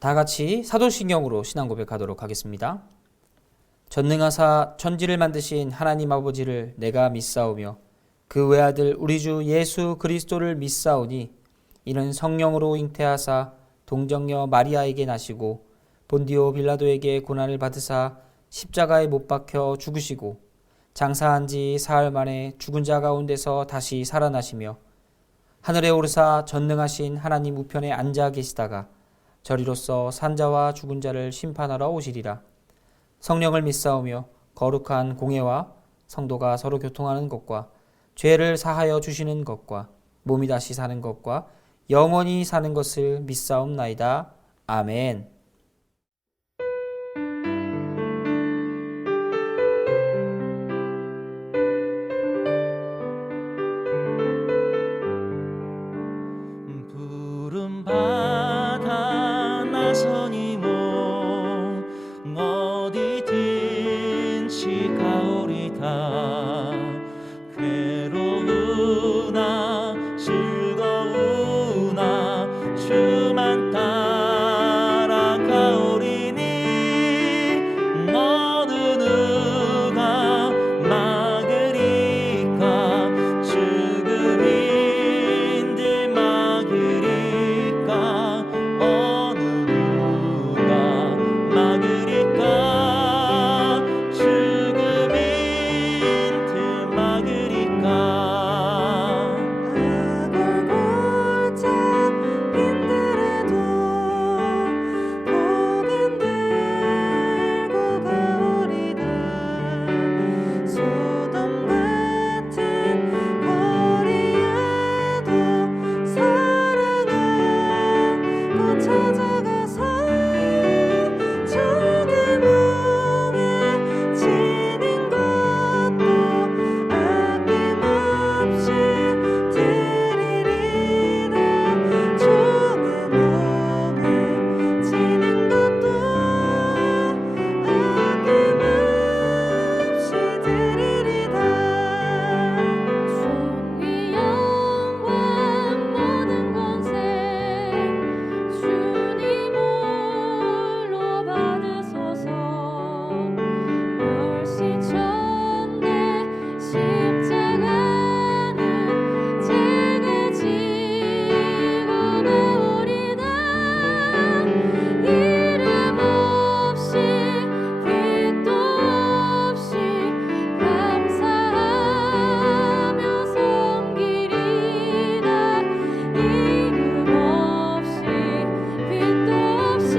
다 같이 사도신경으로 신앙 고백하도록 하겠습니다. 전능하사 천지를 만드신 하나님 아버지를 내가 믿사오며 그 외아들 우리 주 예수 그리스도를 믿사오니 이는 성령으로 잉태하사 동정녀 마리아에게 나시고 본디오 빌라도에게 고난을 받으사 십자가에 못 박혀 죽으시고 장사한 지 사흘 만에 죽은 자 가운데서 다시 살아나시며 하늘에 오르사 전능하신 하나님 우편에 앉아 계시다가 저리로서 산자와 죽은 자를 심판하러 오시리라. 성령을 믿사오며 거룩한 공예와 성도가 서로 교통하는 것과 죄를 사하여 주시는 것과 몸이 다시 사는 것과 영원히 사는 것을 믿사옵나이다. 아멘. 푸른 바다 나서니 뭐 어디든지 가오리다. 괴로우나 즐거우나 주만 따라가오리니 어느 누가 막으리까. 죽음인들 막으리까. 어느 누가 막으리까. 죽음인들 막으리까. 아골골 잡힌들에도 복음 들고 가오리다. 소돔 같은 거리에도 사랑하고 찾아가서 주의 몸에 지닌 것도 아낌없이 드리리라. 주의 몸에 지닌 것도 아낌없이 드리리라. 존귀 영광 모든 권세 주님 홀로 받으소서. 멸시천대 십자가는 제가 지고 가오리다. 이름 없이 빛도 없이 감사하며 섬기리라. 이름 없이 빛도 없이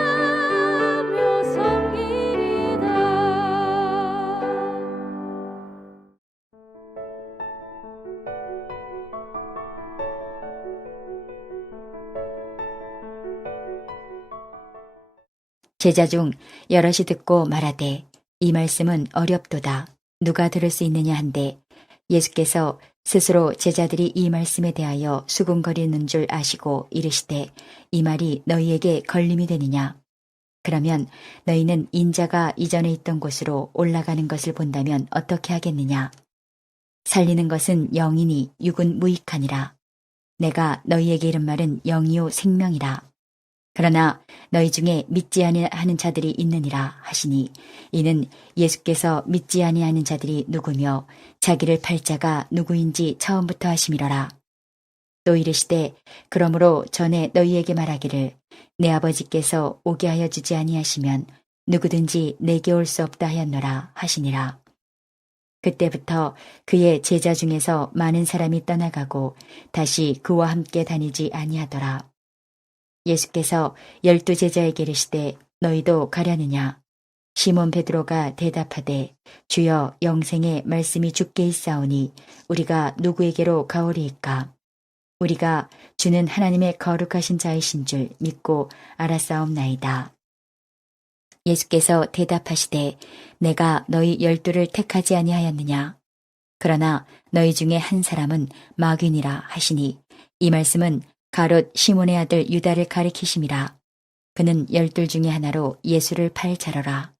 감사하며 섬기리다. 제자 중 여럿이 듣고 말하되 이 말씀은 어렵도다. 누가 들을 수 있느냐 한데 예수께서 스스로 제자들이 이 말씀에 대하여 수군거리는 줄 아시고 이르시되 이 말이 너희에게 걸림이 되느냐. 그러면 너희는 인자가 이전에 있던 곳으로 올라가는 것을 본다면 어떻게 하겠느냐. 살리는 것은 영이니 육은 무익하니라. 내가 너희에게 이른 말은 영이요 생명이라. 그러나 너희 중에 믿지 아니하는 자들이 있느니라 하시니 이는 예수께서 믿지 아니하는 자들이 누구며 자기를 팔 자가 누구인지 처음부터 하심이로라. 또 이르시되 그러므로 전에 너희에게 말하기를 내 아버지께서 오게 하여 주지 아니하시면 누구든지 내게 올 수 없다 하였노라 하시니라. 그때부터 그의 제자 중에서 많은 사람이 떠나가고 다시 그와 함께 다니지 아니하더라. 예수께서 12 제자에게 이르시되 너희도 가려느냐. 시몬 베드로가 대답하되 주여 영생의 말씀이 주께 있사오니 우리가 누구에게로 가오리이까. 우리가 주는 하나님의 거룩하신 자이신 줄 믿고 알았사옵나이다. 예수께서 대답하시되 내가 너희 12를 택하지 아니하였느냐. 그러나 너희 중에 한 사람은 마귀니라 하시니 이 말씀은 가롯 시몬의 아들 유다를 가리키심이라. 그는 12 중에 하나로 예수를 팔 자로라.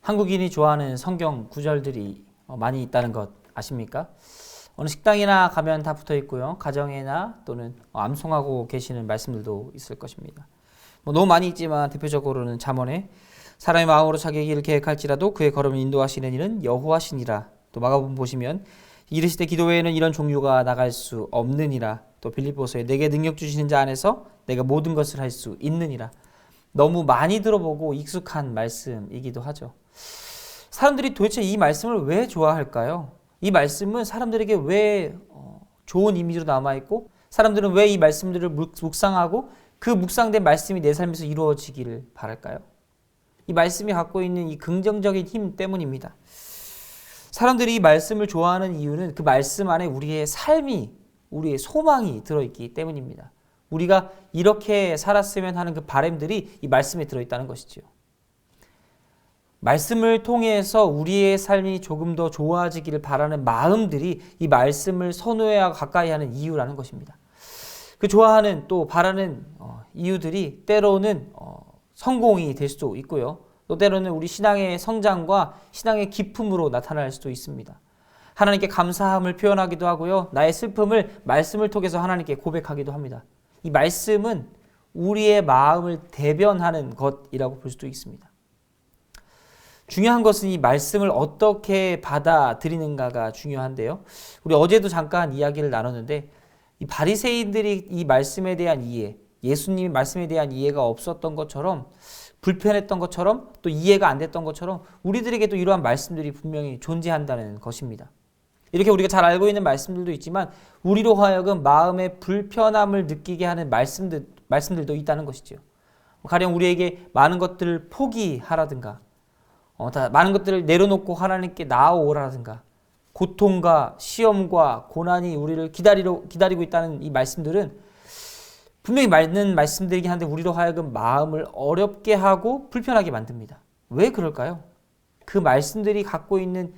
한국인이 좋아하는 성경 구절들이 많이 있다는 것 아십니까? 어느 식당이나 가면 다 붙어 있고요. 가정에나 또는 암송하고 계시는 말씀들도 있을 것입니다. 너무 많이 있지만 대표적으로는 잠언에 사람의 마음으로 자기의 길을 계획할지라도 그의 걸음을 인도하시는 이는 여호와시니라. 또 마가복음 보시면 이르시되 기도 외에는 이런 종류가 나갈 수 없느니라. 또 빌립보서에 내게 능력 주시는 자 안에서 내가 모든 것을 할 수 있느니라. 너무 많이 들어보고 익숙한 말씀이기도 하죠. 사람들이 도대체 이 말씀을 왜 좋아할까요? 이 말씀은 사람들에게 왜 좋은 이미지로 남아있고 사람들은 왜 이 말씀들을 묵상하고 그 묵상된 말씀이 내 삶에서 이루어지기를 바랄까요? 이 말씀이 갖고 있는 이 긍정적인 힘 때문입니다. 사람들이 이 말씀을 좋아하는 이유는 그 말씀 안에 우리의 삶이, 우리의 소망이 들어있기 때문입니다. 우리가 이렇게 살았으면 하는 그 바람들이 이 말씀에 들어있다는 것이지요. 말씀을 통해서 우리의 삶이 조금 더 좋아지기를 바라는 마음들이 이 말씀을 선호해야 가까이 하는 이유라는 것입니다. 그 좋아하는 또 바라는 이유들이 때로는 성공이 될 수도 있고요. 또 때로는 우리 신앙의 성장과 신앙의 기쁨으로 나타날 수도 있습니다. 하나님께 감사함을 표현하기도 하고요. 나의 슬픔을 말씀을 통해서 하나님께 고백하기도 합니다. 이 말씀은 우리의 마음을 대변하는 것이라고 볼 수도 있습니다. 중요한 것은 이 말씀을 어떻게 받아들이는가가 중요한데요. 우리 어제도 잠깐 이야기를 나눴는데 이 바리새인들이 이 말씀에 대한 이해, 예수님의 말씀에 대한 이해가 없었던 것처럼 불편했던 것처럼 또 이해가 안 됐던 것처럼 우리들에게도 이러한 말씀들이 분명히 존재한다는 것입니다. 이렇게 우리가 잘 알고 있는 말씀들도 있지만 우리로 하여금 마음의 불편함을 느끼게 하는 말씀들도 있다는 것이죠. 가령 우리에게 많은 것들을 포기하라든가 많은 것들을 내려놓고 하나님께 나아오라든가 고통과 시험과 고난이 우리를 기다리고 있다는 이 말씀들은 분명히 맞는 말씀들이긴 한데 우리로 하여금 마음을 어렵게 하고 불편하게 만듭니다. 왜 그럴까요? 그 말씀들이 갖고 있는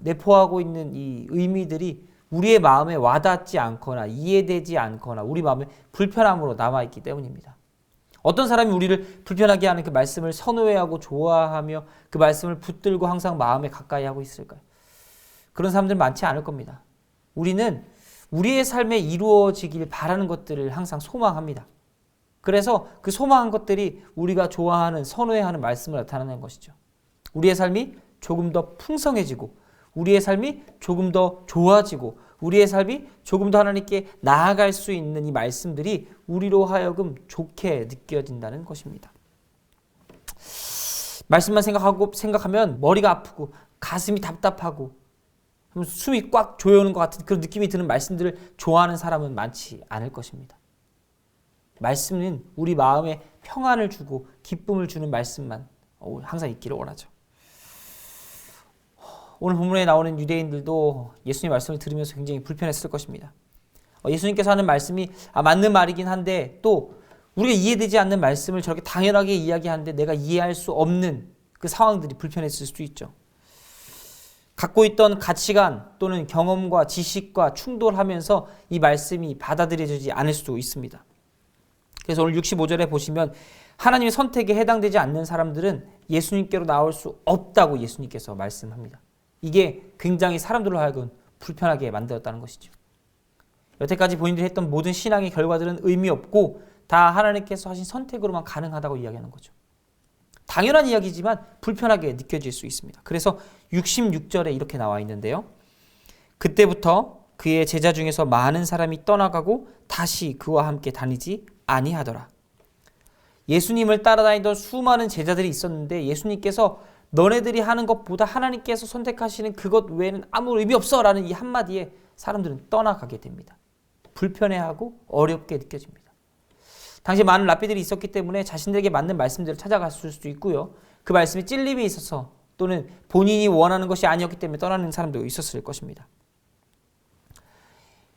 내포하고 있는 이 의미들이 우리의 마음에 와닿지 않거나 이해되지 않거나 우리 마음에 불편함으로 남아있기 때문입니다. 어떤 사람이 우리를 불편하게 하는 그 말씀을 선호해하고 좋아하며 그 말씀을 붙들고 항상 마음에 가까이 하고 있을까요? 그런 사람들 많지 않을 겁니다. 우리는 우리의 삶에 이루어지길 바라는 것들을 항상 소망합니다. 그래서 그 소망한 것들이 우리가 좋아하는 선호해야 하는 말씀을 나타내는 것이죠. 우리의 삶이 조금 더 풍성해지고 우리의 삶이 조금 더 좋아지고 우리의 삶이 조금 더 하나님께 나아갈 수 있는 이 말씀들이 우리로 하여금 좋게 느껴진다는 것입니다. 말씀만 생각하면 머리가 아프고 가슴이 답답하고 숨이 꽉 조여오는 것 같은 그런 느낌이 드는 말씀들을 좋아하는 사람은 많지 않을 것입니다. 말씀은 우리 마음에 평안을 주고 기쁨을 주는 말씀만 항상 있기를 원하죠. 오늘 본문에 나오는 유대인들도 예수님 말씀을 들으면서 굉장히 불편했을 것입니다. 예수님께서 하는 말씀이 맞는 말이긴 한데 또 우리가 이해되지 않는 말씀을 저렇게 당연하게 이야기하는데 내가 이해할 수 없는 그 상황들이 불편했을 수도 있죠. 갖고 있던 가치관 또는 경험과 지식과 충돌하면서 이 말씀이 받아들여지지 않을 수도 있습니다. 그래서 오늘 65절에 보시면 하나님의 선택에 해당되지 않는 사람들은 예수님께로 나올 수 없다고 예수님께서 말씀합니다. 이게 굉장히 사람들로 하여금 불편하게 만들었다는 것이죠. 여태까지 본인들이 했던 모든 신앙의 결과들은 의미 없고 다 하나님께서 하신 선택으로만 가능하다고 이야기하는 거죠. 당연한 이야기지만 불편하게 느껴질 수 있습니다. 그래서 66절에 이렇게 나와 있는데요. 그때부터 그의 제자 중에서 많은 사람이 떠나가고 다시 그와 함께 다니지 아니하더라. 예수님을 따라다니던 수많은 제자들이 있었는데 예수님께서 너네들이 하는 것보다 하나님께서 선택하시는 그것 외에는 아무 의미 없어 라는 이 한마디에 사람들은 떠나가게 됩니다. 불편해하고 어렵게 느껴집니다. 당시 많은 랍비들이 있었기 때문에 자신들에게 맞는 말씀들을 찾아갔을 수도 있고요. 그 말씀에 찔림이 있어서 또는 본인이 원하는 것이 아니었기 때문에 떠나는 사람도 있었을 것입니다.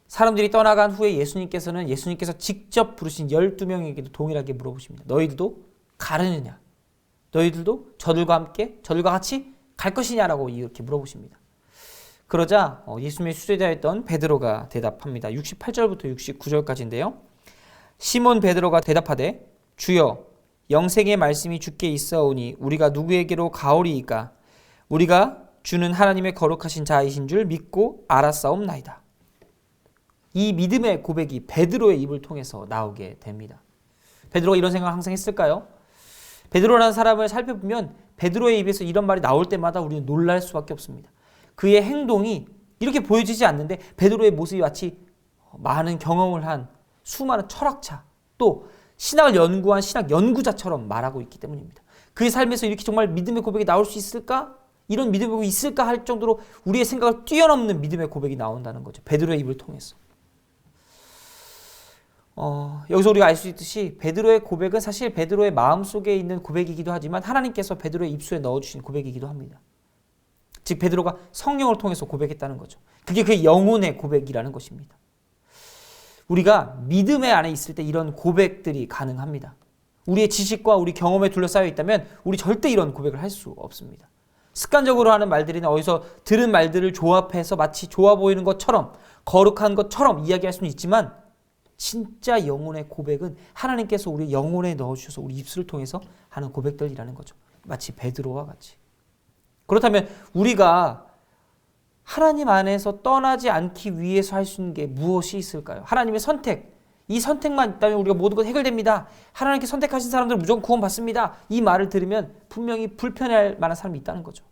사람들이 떠나간 후에 예수님께서 직접 부르신 12명에게도 동일하게 물어보십니다. 너희들도 가르느냐? 너희들도 저들과 같이 갈 것이냐라고 이렇게 물어보십니다. 그러자 예수님의 수제자였던 베드로가 대답합니다. 68절부터 69절까지인데요. 시몬 베드로가 대답하되 주여 영생의 말씀이 주께 있사오니 우리가 누구에게로 가오리이까? 우리가 주는 하나님의 거룩하신 자이신 줄 믿고 알았사옵나이다. 이 믿음의 고백이 베드로의 입을 통해서 나오게 됩니다. 베드로가 이런 생각을 항상 했을까요? 베드로라는 사람을 살펴보면 베드로의 입에서 이런 말이 나올 때마다 우리는 놀랄 수밖에 없습니다. 그의 행동이 이렇게 보여지지 않는데 베드로의 모습이 마치 많은 경험을 한 수많은 철학자, 또 신학을 연구한 신학 연구자처럼 말하고 있기 때문입니다. 그의 삶에서 이렇게 정말 믿음의 고백이 나올 수 있을까? 이런 믿음의 고백이 있을까 할 정도로 우리의 생각을 뛰어넘는 믿음의 고백이 나온다는 거죠. 베드로의 입을 통해서. 여기서 우리가 알 수 있듯이 베드로의 고백은 사실 베드로의 마음속에 있는 고백이기도 하지만 하나님께서 베드로의 입술에 넣어주신 고백이기도 합니다. 즉 베드로가 성령을 통해서 고백했다는 거죠. 그게 그의 영혼의 고백이라는 것입니다. 우리가 믿음의 안에 있을 때 이런 고백들이 가능합니다. 우리의 지식과 우리 경험에 둘러싸여 있다면 우리 절대 이런 고백을 할 수 없습니다. 습관적으로 하는 말들이나 어디서 들은 말들을 조합해서 마치 좋아 보이는 것처럼 거룩한 것처럼 이야기할 수는 있지만 진짜 영혼의 고백은 하나님께서 우리 영혼에 넣어주셔서 우리 입술을 통해서 하는 고백들이라는 거죠. 마치 베드로와 같이. 그렇다면 우리가 하나님 안에서 떠나지 않기 위해서 할 수 있는 게 무엇이 있을까요? 하나님의 선택. 이 선택만 있다면 우리가 모든 것 해결됩니다. 하나님께 선택하신 사람들은 무조건 구원받습니다. 이 말을 들으면 분명히 불편해할 만한 사람이 있다는 거죠.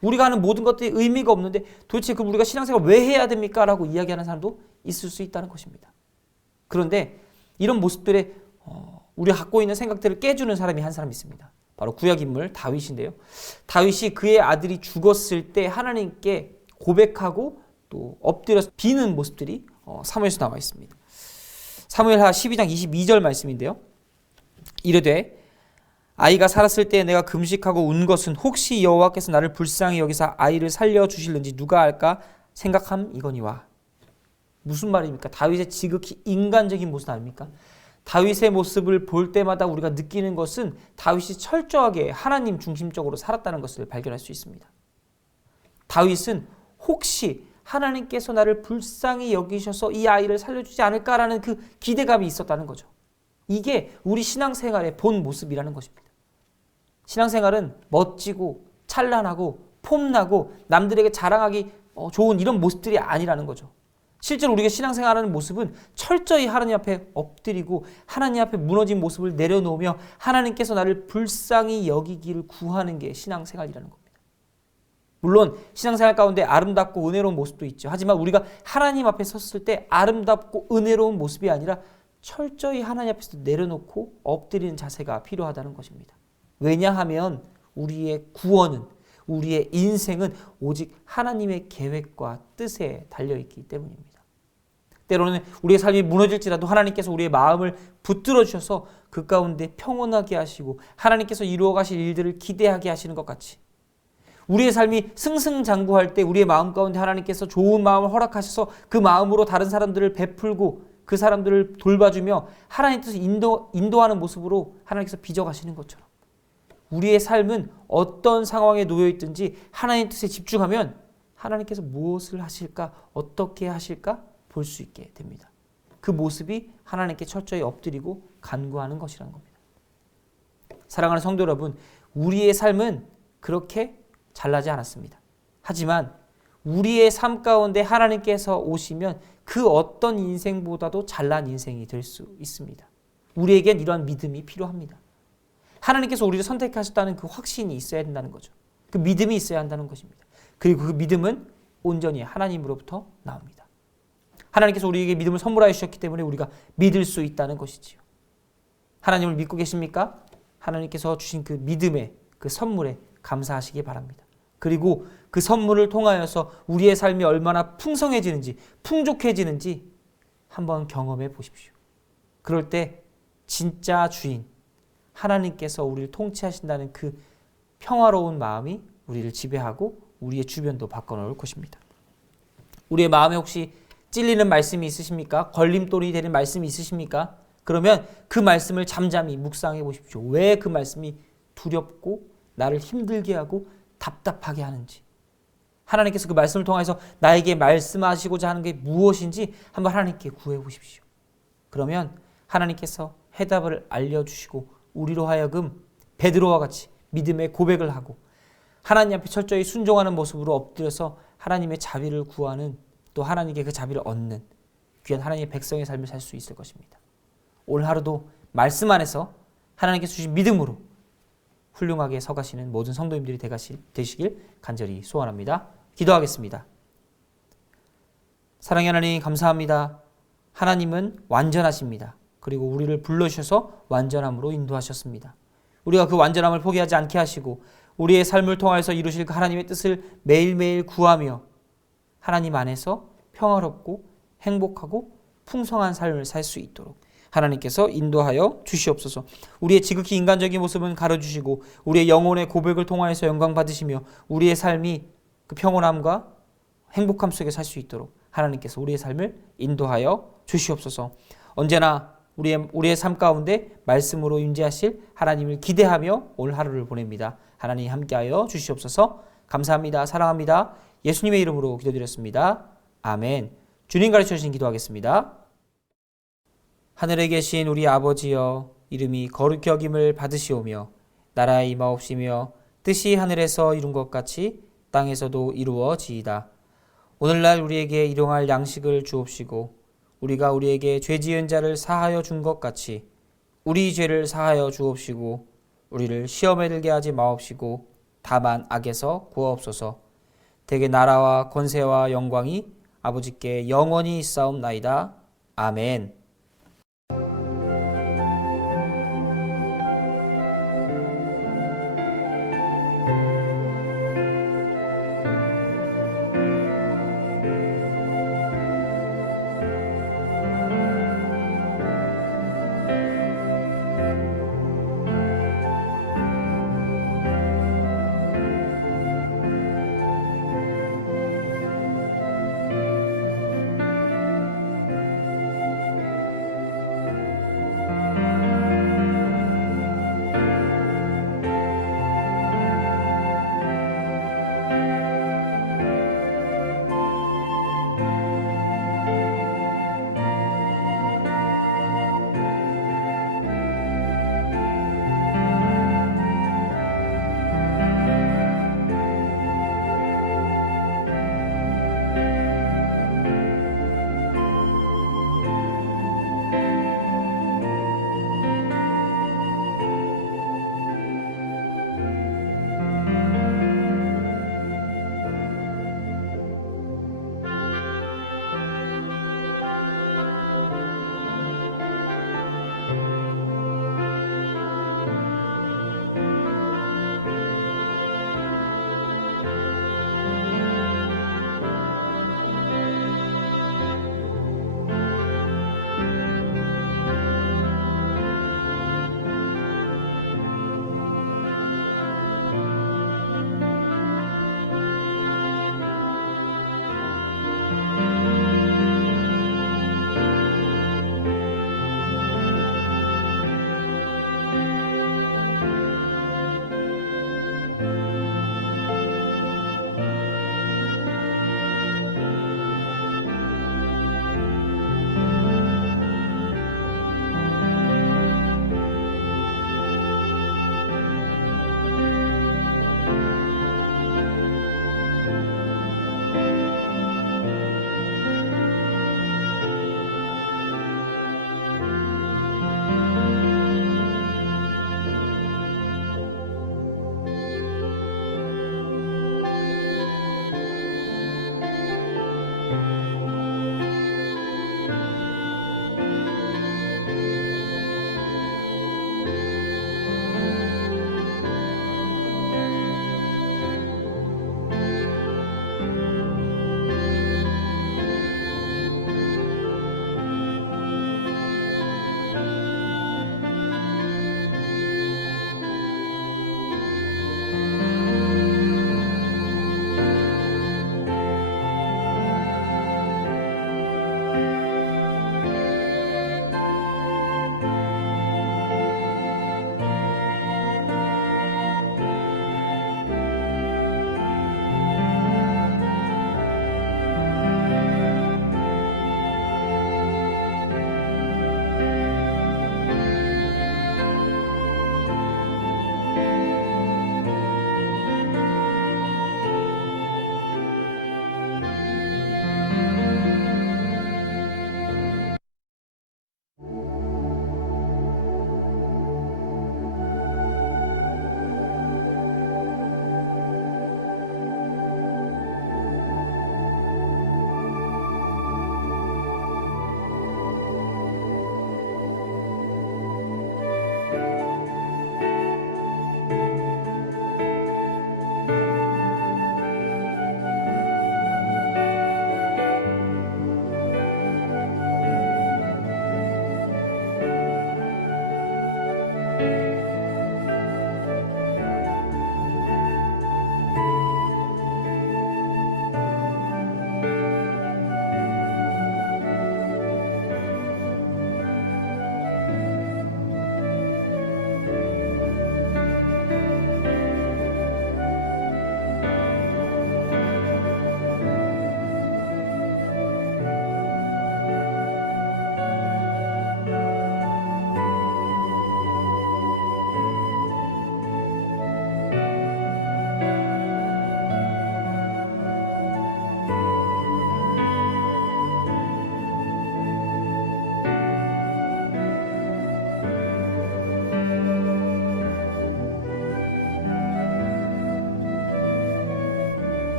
우리가 하는 모든 것들이 의미가 없는데 도대체 그럼 우리가 신앙생활 왜 해야 됩니까? 라고 이야기하는 사람도 있을 수 있다는 것입니다. 그런데 이런 모습들에 우리가 갖고 있는 생각들을 깨주는 사람이 한 사람이 있습니다. 바로 구약 인물 다윗인데요. 다윗이 그의 아들이 죽었을 때 하나님께 고백하고 또 엎드려서 비는 모습들이 사무엘에서 나와 있습니다. 사무엘하 12장 22절 말씀인데요. 이르되 아이가 살았을 때 내가 금식하고 운 것은 혹시 여호와께서 나를 불쌍히 여기사 아이를 살려주실는지 누가 알까 생각함이거니와. 무슨 말입니까? 다윗의 지극히 인간적인 모습 아닙니까? 다윗의 모습을 볼 때마다 우리가 느끼는 것은 다윗이 철저하게 하나님 중심적으로 살았다는 것을 발견할 수 있습니다. 다윗은 혹시 하나님께서 나를 불쌍히 여기셔서 이 아이를 살려주지 않을까라는 그 기대감이 있었다는 거죠. 이게 우리 신앙생활의 본 모습이라는 것입니다. 신앙생활은 멋지고 찬란하고 폼나고 남들에게 자랑하기 좋은 이런 모습들이 아니라는 거죠. 실제로 우리가 신앙생활하는 모습은 철저히 하나님 앞에 엎드리고 하나님 앞에 무너진 모습을 내려놓으며 하나님께서 나를 불쌍히 여기기를 구하는 게 신앙생활이라는 겁니다. 물론 신앙생활 가운데 아름답고 은혜로운 모습도 있죠. 하지만 우리가 하나님 앞에 섰을 때 아름답고 은혜로운 모습이 아니라 철저히 하나님 앞에서 내려놓고 엎드리는 자세가 필요하다는 것입니다. 왜냐하면 우리의 구원은, 우리의 인생은 오직 하나님의 계획과 뜻에 달려있기 때문입니다. 때로는 우리의 삶이 무너질지라도 하나님께서 우리의 마음을 붙들어 주셔서 그 가운데 평온하게 하시고 하나님께서 이루어 가실 일들을 기대하게 하시는 것 같이 우리의 삶이 승승장구할 때 우리의 마음 가운데 하나님께서 좋은 마음을 허락하셔서 그 마음으로 다른 사람들을 베풀고 그 사람들을 돌봐주며 하나님 뜻을 인도하는 모습으로 하나님께서 빚어가시는 것처럼 우리의 삶은 어떤 상황에 놓여 있든지 하나님 뜻에 집중하면 하나님께서 무엇을 하실까, 어떻게 하실까 볼 수 있게 됩니다. 그 모습이 하나님께 철저히 엎드리고 간구하는 것이라는 겁니다. 사랑하는 성도 여러분, 우리의 삶은 그렇게 잘나지 않았습니다. 하지만 우리의 삶 가운데 하나님께서 오시면 그 어떤 인생보다도 잘난 인생이 될 수 있습니다. 우리에겐 이러한 믿음이 필요합니다. 하나님께서 우리를 선택하셨다는 그 확신이 있어야 된다는 거죠. 그 믿음이 있어야 한다는 것입니다. 그리고 그 믿음은 온전히 하나님으로부터 나옵니다. 하나님께서 우리에게 믿음을 선물하여 주셨기 때문에 우리가 믿을 수 있다는 것이지요. 하나님을 믿고 계십니까? 하나님께서 주신 그 믿음의 그 선물에 감사하시기 바랍니다. 그리고 그 선물을 통하여서 우리의 삶이 얼마나 풍성해지는지, 풍족해지는지 한번 경험해 보십시오. 그럴 때 진짜 주인, 하나님께서 우리를 통치하신다는 그 평화로운 마음이 우리를 지배하고 우리의 주변도 바꿔놓을 것입니다. 우리의 마음에 혹시 찔리는 말씀이 있으십니까? 걸림돌이 되는 말씀이 있으십니까? 그러면 그 말씀을 잠잠히 묵상해 보십시오. 왜 그 말씀이 두렵고 나를 힘들게 하고 답답하게 하는지, 하나님께서 그 말씀을 통해서 나에게 말씀하시고자 하는 게 무엇인지 한번 하나님께 구해 보십시오. 그러면 하나님께서 해답을 알려주시고 우리로 하여금 베드로와 같이 믿음의 고백을 하고 하나님 앞에 철저히 순종하는 모습으로 엎드려서 하나님의 자비를 구하는, 또 하나님께 그 자비를 얻는 귀한 하나님의 백성의 삶을 살 수 있을 것입니다. 오늘 하루도 말씀 안에서 하나님께서 주신 믿음으로 훌륭하게 서가시는 모든 성도님들이 되시길 간절히 소원합니다. 기도하겠습니다. 사랑의 하나님, 감사합니다. 하나님은 완전하십니다. 그리고 우리를 불러주셔서 완전함으로 인도하셨습니다. 우리가 그 완전함을 포기하지 않게 하시고 우리의 삶을 통하여서 이루실 그 하나님의 뜻을 매일매일 구하며 하나님 안에서 평화롭고 행복하고 풍성한 삶을 살 수 있도록 하나님께서 인도하여 주시옵소서. 우리의 지극히 인간적인 모습은 가려주시고 우리의 영혼의 고백을 통하여서 영광 받으시며 우리의 삶이 그 평온함과 행복함 속에 살 수 있도록 하나님께서 우리의 삶을 인도하여 주시옵소서. 언제나 우리의 삶 가운데 말씀으로 임재하실 하나님을 기대하며 오늘 하루를 보냅니다. 하나님 함께하여 주시옵소서. 감사합니다. 사랑합니다. 예수님의 이름으로 기도드렸습니다. 아멘. 주님 가르쳐 주신 기도하겠습니다. 하늘에 계신 우리 아버지여, 이름이 거룩히 여김을 받으시오며 나라의 임하옵시며 뜻이 하늘에서 이룬 것 같이 땅에서도 이루어지이다. 오늘날 우리에게 일용할 양식을 주옵시고 우리가 우리에게 죄 지은 자를 사하여 준 것 같이 우리 죄를 사하여 주옵시고 우리를 시험에 들게 하지 마옵시고 다만 악에서 구하옵소서. 대개 나라와 권세와 영광이 아버지께 영원히 있사옵나이다. 아멘.